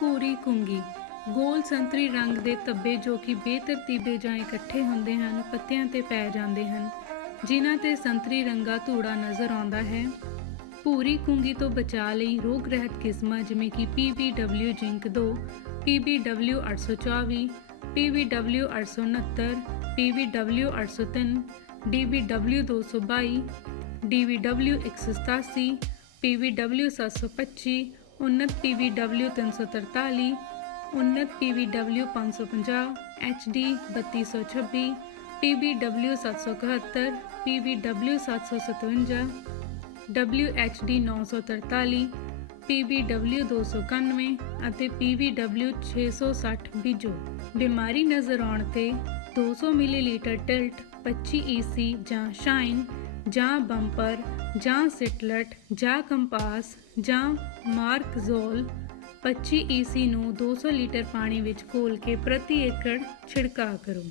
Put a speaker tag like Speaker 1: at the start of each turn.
Speaker 1: ਭੂਰੀ ਕੁੰਗੀ ਗੋਲ ਸੰਤਰੀ ਰੰਗ ਦੇ ਧੱਬੇ ਜੋ ਕਿ ਬੇਤਰਤੀਬੇ ਜਾਂ ਇਕੱਠੇ ਹੁੰਦੇ ਹਨ, ਪੱਤਿਆਂ ਤੇ ਪੈ ਜਾਂਦੇ ਹਨ, ਜਿਨ੍ਹਾਂ ਤੇ ਸੰਤਰੀ ਰੰਗਾ ਧੂੜਾ ਨਜ਼ਰ ਆਉਂਦਾ ਹੈ। ਭੂਰੀ ਕੁੰਗੀ ਤੋਂ ਬਚਾਅ ਲਈ ਰੋਗ ਰਹਿਤ ਕਿਸਮਾਂ ਜਿਵੇਂ ਕਿ PBW zinc 2 PBW 824 PBW 869 PBW 803 DBW 222 DBW 187 PBW 725 उन्नत PBW 343 उन्नत PBW 550 HD 3226 PBW 771 PBW 757 WHD 943 PBW 291 ਅਤੇ PBW 660 ਬੀਜੋ ਬਿਮਾਰੀ ਨਜ਼ਰ ਆਉਣ ਤੇ 200 ਮਿਲੀਲੀਟਰ ਟਿਲਟ 25 EC ਜਾਂ ਸ਼ਾਈਨ ਜਾਂ ਬੰਪਰ ਜਾਂ ਸਿਟਲਟ, ਜਾਂ ਕੰਪਾਸ, ਜਾਂ ਮਾਰਕਜ਼ੋਲ 25 EC ਨੂੰ 200 ਲੀਟਰ ਪਾਣੀ ਵਿੱਚ ਘੋਲ ਕੇ ਪ੍ਰਤੀ ਏਕੜ ਛਿੜਕਾਅ ਕਰੋ।